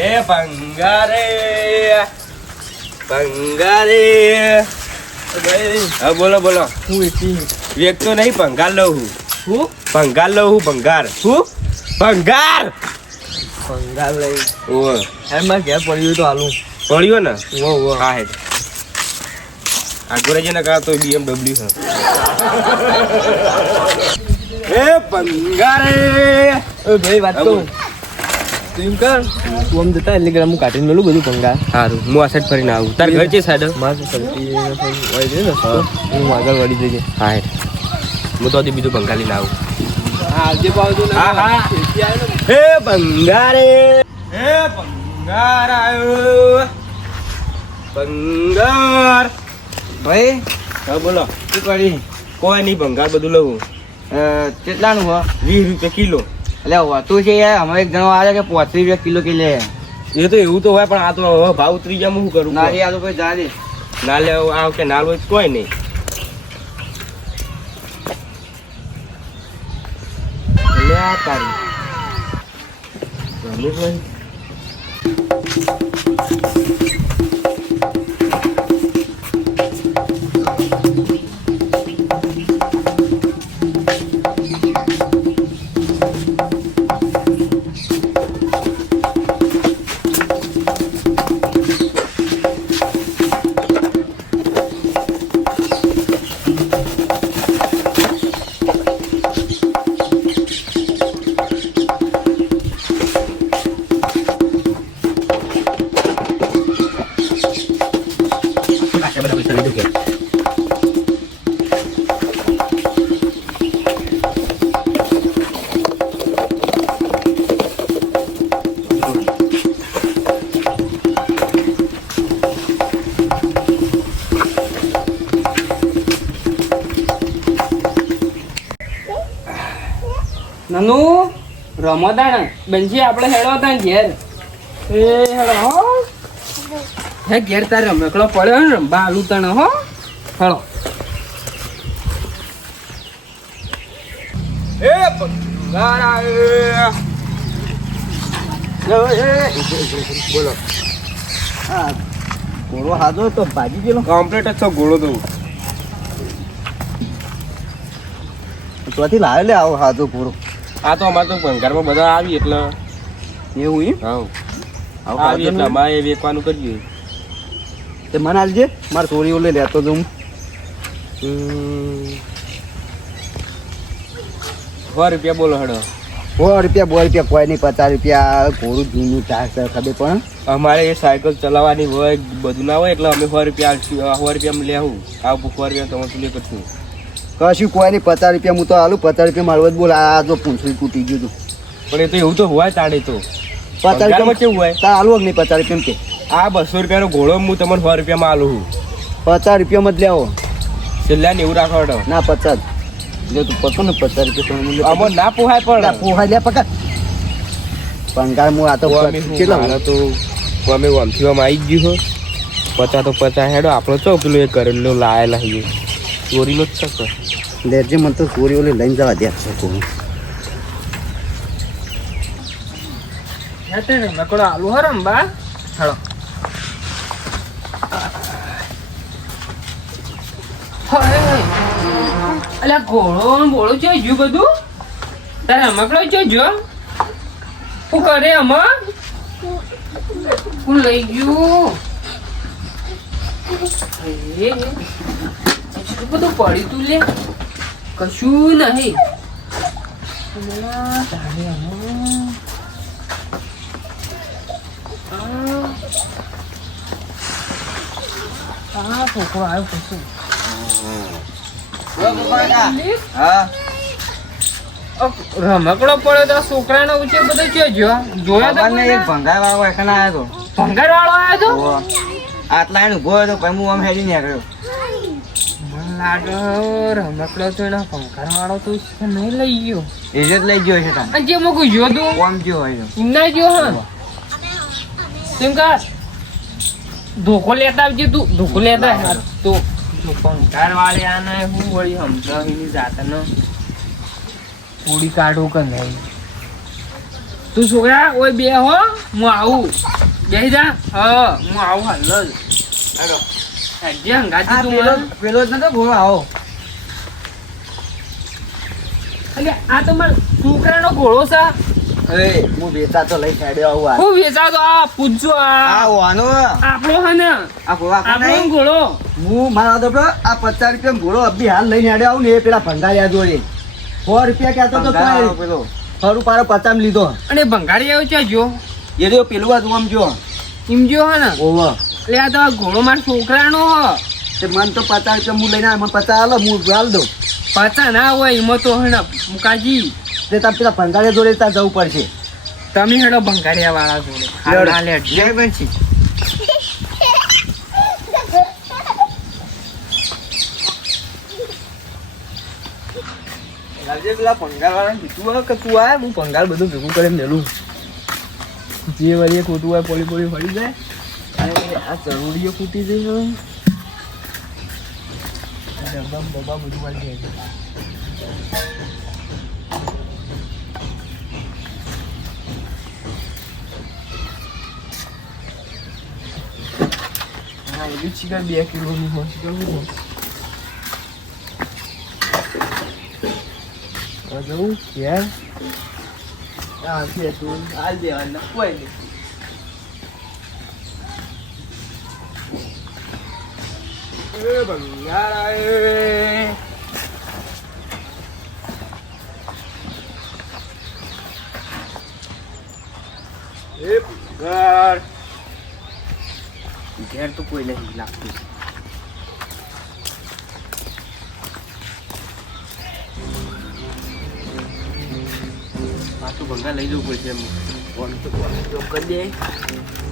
એ ભંગારે ભંગારે. હા બોલો બોલો. હું એથી તો નહીં ભંગાર લઉં હું. હું? ભંગાર લઉં હું ભંગાર. હું? ભંગાર! પંગાલ લઈ. ઓવે હે ઘેર પડ્યું તો હાલું. પડ્યો ને? વો વો હા હે આગળ જઈને કહા તો બીએમડબલ્યુ છે. એ ભંગારે! ભાઈ વાત એમ કર. તું આમ જતા એટલે હું કાઢીને મેલું બધું પંગાલ સારું હું આ સાઈડ ફરીને આવું. તાર ઘર છે સાઈડ? મારે ને હું. આગળ વળી જઈએ હા હું તો બીજું ભંગાર લઈને આવું. આજે પાવતું હા, હા. હે ભંગારે હે ભંગાર આવ્યો. ભંગાર ભાઈ હા બોલો. શું કરી? કોઈ નહીં ભંગાર બધું લઉં. કેટલાનું હા? વીસ રૂપિયા કિલો. એટલે હોતું છે યાર અમારે એક જણો આવે કે પોત્રીસ રૂપિયા કિલો કે લે. એ તો એવું તો હોય પણ આ તો હવે ભાવ ઉતરી જાય હું શું કરું? રે આ તો કોઈ જા દે ના લે આ કે ના લો કોઈ નહીં. લે આ તારી. રમેશભાઈ નનુ રમતાણ બંજી આપણે હેડો હતા ઘેર. એ હેડો હો. હે ઘેર તારે રમેકડો પડ્યો ને રમવા આલુ તણ હો. હેડો. એ આવ્યો બોલો. હા ગોળો હાજો તો ભાજી ગયેલો. કમ્પ્લીટ જ છો ગોળો તો. ત્યાંથી લાવે લે આવો હાજો ઘોડો આ તો અમારે તો ભંગારમાં બધા આવી એટલે એવું એમ? હા. આવી એટલે અમારે વેચવાનું કરીએ. તે મને આલજે. મારે થોડી ઓલે લેતો તો હું. સો રૂપિયા બોલો હડો. સો રૂપિયા બોલ રૂપિયા કોઈ નહીં પચાસ રૂપિયા થોડું જૂનું ચાર ખબર પણ અમારે એ સાયકલ ચલાવવાની હોય બધું ના હોય એટલે અમે સો રૂપિયા સો રૂપિયા લેવું આ સો રૂપિયા તમે તું લે કરશું. કશું કોઈ નહીં પચાસ રૂપિયા હું તો આલું પચાસ રૂપિયા મારવા જ બોલ આ તો પૂંછડી તૂટી ગયું હતું પણ એ તો એવું તો હોય તાડે તો. પચાસ રૂપિયામાં કેવું હોય? તાર આલું નહીં પચાસ રૂપિયા કે. આ બસો રૂપિયાનો ઘોડો હું તમને સો રૂપિયામાં આલું પચાસ રૂપિયામાં જ લેવો. છેલ્લા નેવું રાખો ના પચાસ. જો તું પતો ને પચાસ રૂપિયા તમે ના પોહાય પણ. પોહાય લે પકડ. પંગાર હું આ તો તો કેટલા તો તો અમે વમથી આવી જ ગયું હો પચાસ તો પચાસ હેડો આપણો ચો પેલું એ કરેલું લાયેલા છીએ ચોરીનો જ છે સર લેજે મને તો ચોરી ઓલી લઈને જવા દે શકું હેતે ને રમેકડો આલુ હરમ બા. હળો અલ્યા ઘોડો બોળો છે જો બધું? તારે રમકડો છે જો શું કરે આમાં હું લઈ ગયું? એ, એટલું બધું પડી તું લે. કશું નહીં. આ છોકરો આવ્યો રમકડો પડ્યો તો છોકરાનો ઉછેર બધો કયો જો જોયા તો એક ભંગાર વાળો એખાને આવ્યો ભંગાર વાળો આવ્યો તો તો? આટલા એને ઊભો હતો પછી હું આમ હેડી નીકળ્યો. મને રમકડો તો એના ભંગાર વાળો તો નહીં લઈ ગયો. એ જ લઈ ગયો છે તમે. જે મૂકું જો તું? કોમ જો હોય ના જો હા. તેમ કર ધોકો લેતા આવજે તું ધોકો લેતા. તો જો વાળે આને હું વળી સમજાવીની જાતને પૂરી કાઢું કે નહીં? તું છોકરા ઓય બે હો હું આવું. બેસી જા. હા હું આવું હાલ જ આ તું પેલો જ નતો ઘોડો આવો. અલે આ તો છોકરાનો ઘોડો છે. અરે હું વેચા લઈ સાઈડે આવું હું વેચાતો આ પૂછજો આ. આ વાનો આપણો હે ને. આપણો આપણો ઘોડો. હું મારા તો આ પચાસ રૂપિયા ઘોડો અભી હાલ લઈને આડે આવું ને એ પેલા ભંગારિયા જોડે સો રૂપિયા કહેતો તો ભંગાર પેલો. ખરું પારો પચાસ લીધો. અને ભંગારી આવ્યો છે જો એ જો પેલું આ તું આમ જો એમ જો હે ને? ઓવ એટલે આ તો ઘોડો મારા છોકરાનો હ. તે મન તો પચાસ કે હું લઈને આવ્યો મને પચાસ હાલો હું હાલ દઉં. પાછા ના હોય એમાં તો હે ને મુકાજી. તે તાર પેલા ભંગારિયા જોડે તાર જવું પડશે. તમે હેડો ભંગારિયા વાળા જોડે હાલ જય બનશી આજે પેલા પંગાલ વાળાને કીધું હોય કે તું આય હું ભંગાર બધું ભેગું કરીને મેલું જે વળી ખોટું હોય પોલી પોલી ફરી જાય. આ ચરોડીઓ ફૂટી જઈ હવે. ડબ્બા ડબ્બા બધું વાળી જાય બી ચિકન બે કિલોની હોય. ચિકન હું જવું? યાર હા છે તું. આ દેવાના કોઈ નહીં. એ બંગાળા એ એ બંગાળ ઘેર તો કોઈ નહીં લાગતું પાછું ભંગા લઈ જવું પડશે એમ ફોન તો ફોન ઉપયોગ કરી દે એ તારી આ હાલ ભંગાર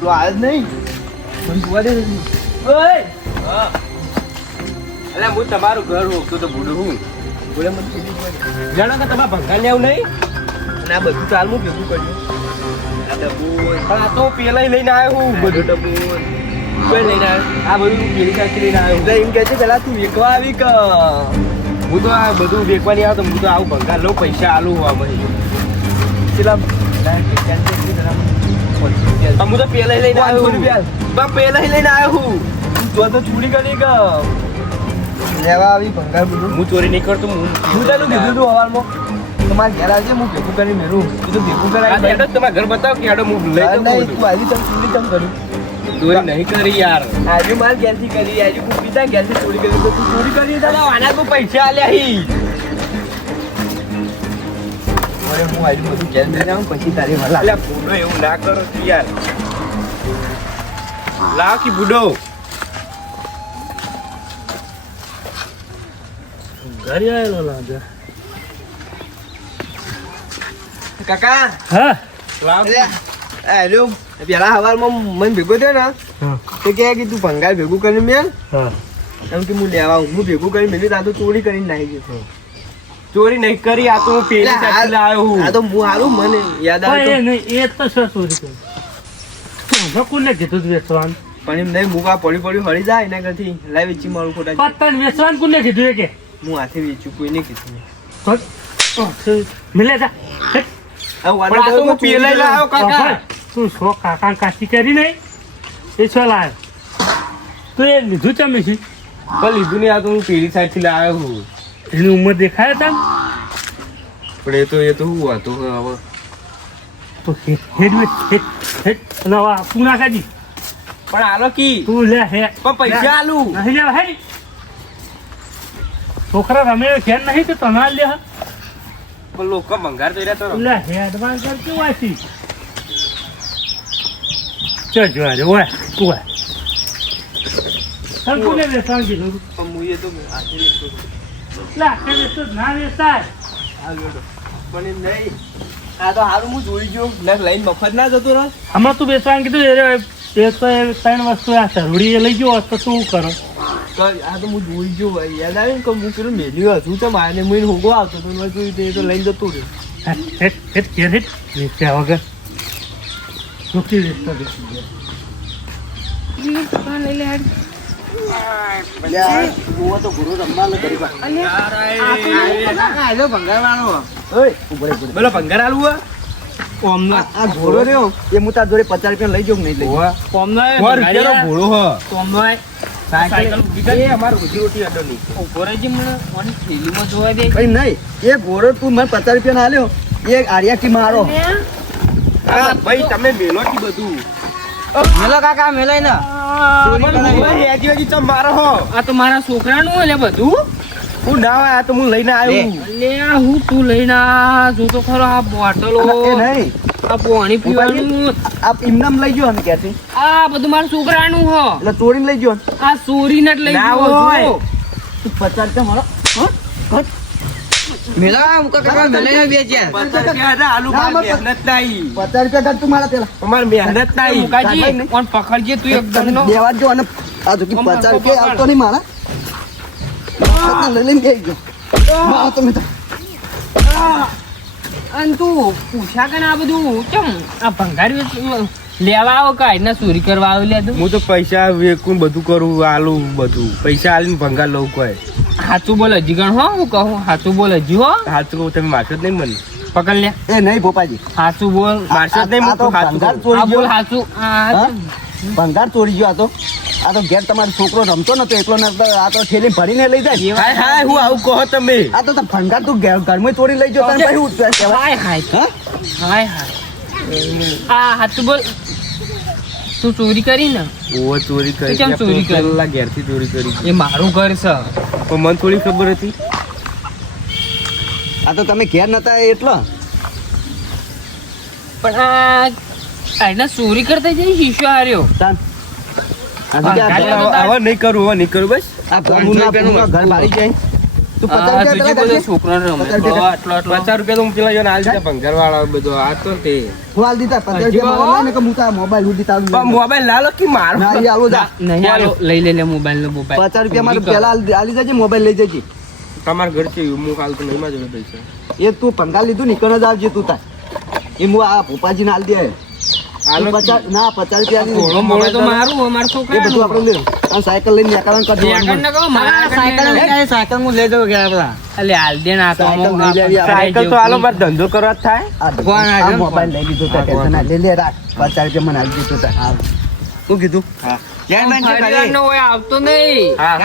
તો હાલ નહીં? મને જોવા દે ઓય! હા. એટલે હું તમારું ઘર રોકતો તો ભૂલું હું. બોલે મને કીધું જાણો કે તમારા ભંગા ને આવું નહીં? અને આ બધું ચાલ હું ભેગું કર્યું? પણ આ તો પેલા લઈને આવ્યો હું બધું ડબ્બુ કોઈ લઈને આવ્યો. આ બધું પેલી કાકી લઈને આવ્યો એમ કે છે પેલા તું વેકવા આવી કે હું તો આ બધું વેચવાની આવે તો હું તો આવું ભંગાર લઉં પૈસા આલું હોવા મને પેલા હું તો પેલા લઈને આવ્યો રૂપિયા. પણ પેલા લઈને આવ્યો હું. તો તો ચોરી કરી ગયો. લેવા આવી ભંગાર બધું. હું ચોરી નહીં કરતો હું હું તને કીધું તું હવારમાં? તમારે ઘેર આવજે હું ભેગું કરી મેરું તું તો ભેગું કરાવી હેડો તમારા ઘર બતાવો કે હેડો હું લઈ નહીં તું આવી તમે ચોરી કેમ કર્યું ચોરી નહીં કરી યાર. આજે ઘેરથી કરી આજે હું પિતા ઘેરથી ચોરી કરી તો તું ચોરી કરી અલા, આના તો પૈસા આલ્યા હી. અરે હું આજે બધું આવું પછી તારી અલ્યા બુડો એવું ના કરો યાર. લાવ કી બુડો ઘરે આવેલો લાગે. કાકા હા? લાવ. હેલો પેલા હવારમાં મને ભેગો થયો ને તો કે કે તું ભંગાર ભેગું કરીને મેં એમ કે હું લેવા હું ભેગું કરીને મેં તા તો ચોરી કરીને નાખી ગયો ચોરી નહીં કરી આ તો હું પેલી સાથે લાવ્યો હું આ તો હું હારું મને યાદ આવે એ તો નહીં એ તો શું ચોરી કરી હવે કોને કીધું તું વેચવાનું પણ એમ નહીં મૂકા પડી પડી હળી જાય એના કરતી લાઈ વેચી મારું ખોટા પત્તન વેચવાનું કોને કીધું કે હું હાથે કોઈ કોઈને કીધું મિલે જા હેટ. હવે તો હું વાંધો પેલા લાવ્યો કાકા તું છો કાકા કાચી કરી નહીં. એ છો લાયો. તું એ લીધું ચમે છે પણ લીધું નહીં આ તો હું પેલી સાઈડથી લાવ્યો છું. એની ઉંમર દેખાય તમ? પણ એ તો એ તો હું વાતો હવે. તો હે- હેડ હેડ હેડ અને હવે આપું ના કાઢી. પણ આલો કી? તું લે હે. પણ પૈસા આલુ. નહીં લેવા હેડ. છોકરા રમે ઘેર નહીં તો તમારે લે પણ લોકો ભંગાર તો રહ્યા તો લે હેડવાન કર કેવું વાંચી જો આજે ઓય ઓય. તમ કોને વેચવાનું કીધું પણ એ તો હાથે વેચતો હતો. લા ના વેચાય આ જોડો. પણ નહીં. આ તો હારું હું જોઈ ગયો. ના લઈને મફત ના જતો રહે આમાં તું બેસવાનું કીધું એ તે ત્રણ વસ્તુ આ એ લઈ ગયો તો શું કરો? આ તો હું જોઈ ગયો ભાઈ. યાદ આવ્યું કે હું પેલું મેલ્યું હતું? તો મારે મને હોગો આવતો તો મેં જોયું તે તો લઈને જતું રહ્યું. હેઠ હેટ હેઠ નીચે વગર. સુખી વેચતો બેસી તાર પચાસ રૂપિયા ના લ્યો એ આર્યાથી મારો. હા ભાઈ તમે મેલો કી બધું? મેલો કાકા મેલો ને મારો હો? આ તો મારા છોકરાનું એટલે બધું. હું ના આ તો હું લઈને આવ્યો લે હું તું લઈને આ જો તો ખરો આ બોટલો. નહીં. આ પાણી પીવાનું. ઇમનામ લઈ ગયો ને ક્યાંથી આ બધું મારા છોકરાનું હ. એટલે ચોરીને લઈ ગયો આ ચોરીને જ લઈ હોય. જો. તું પચાસ રૂપિયા મારો પચાસ રૂપિયા હતા, આલુ ના, માર બસ. મહેનત નહીં. પચાસ રૂપિયા કાઢ તું મારા પેલા. અમાર મહેનત નહીં. મુકાજી, કાઢવાય પકડજે તું એકદમ નો દેવા જો અને આ જો કે આમ પચાસ આમ રૂપિયા આવતો નહીં મારા. પચાસ લઈ લઈને બેસી ગયો મારો તમે તો અને તું પૂછા કે આ બધું ચમ આ ભંગારી લેવા આવો કાઈ? ના ચોરી કરવા આવે લે હું તો પૈસા વેકું બધું કરું આલું બધું. પૈસા આલીને ભંગાર લઉં કોઈ. સાચું બોલે જીગણ હો હું કહું હાચું બોલે જી હો. હાચું કહું તમે મારશો જ નહીં મને. પકડ લે. એ નહીં ભોપાજી. હાચું બોલ મારશો જ નહીં આ હાચું બોલ. હાચું. આ ભંગાર ચોરી ગયો આ તો. આ તો ઘેર તમારો છોકરો રમતો નતો એકલો નતો આ તો થેલી ભરીને લઈ જાય. હાય હાય હું આવું કહો તમે. આ તો ભંગાર તું ઘેર ઘરમાં ચોરી લઈ ગયો તને પછી હું કહેવાય હાય હાય. હા? હાય હાય. આ સાચું બોલ. તું ચોરી કરી ને? ઓ ચોરી કરી કેમ ચોરી કરી? ઘેરથી ચોરી કરી. એ મારું ઘર છે. પણ મને થોડી ખબર હતી. આ તો તમે ઘેર નતા એટલા? પણ આ એના ચોરી કરતા જઈ શીશો હાર્યો હવે નહીં કરું હવે નહીં કરું બસ. આ ઘર ઘર મારી જાય. તું પચાસ રૂપિયા પેલા બધું કરજે. છોકરાને રમે. પચાસ રૂપિયા આટલો આટલો પચાસ રૂપિયા તો હું પેલા જોઈને આલી દીધા ભંગાર વાળા બધો. આ તો તે. હું હાલ દીધા પચાસ રૂપિયા ને કે હું તારા મોબાઈલ સુધી તારું મોબાઈલ ના લો કે મારો? ના આલો જા. નહીં આલો. લઈ લે લે મોબાઈલ નો મોબાઈલ. પચાસ રૂપિયા મારે પેલા આલી આલી જજે મોબાઈલ લઈ જજે. તમારા ઘર છે હું હાલ તો નહીં માં જોડે પૈસા. એ તું પંગાર લીધું નીકળ જ આવજે તું તાર. એ હું આ ભોપાજીને આલી દે. ના પચાસ રૂપિયા તો મારું બધું આપણે લે. આ સાયકલ લઈને. સાયકલ હું લઈ ગયા અલે હાલ દે ને તો સાયકલ તો આલો ધંધો કરવા થાય. આ આ મોબાઈલ લઈ લીધો તાર ટેન્શન લે લે રાખ. પચાસ રૂપિયા મને આલી દીધો શું કીધું? ફરીવારનો હોય આવતો નહીં. હા.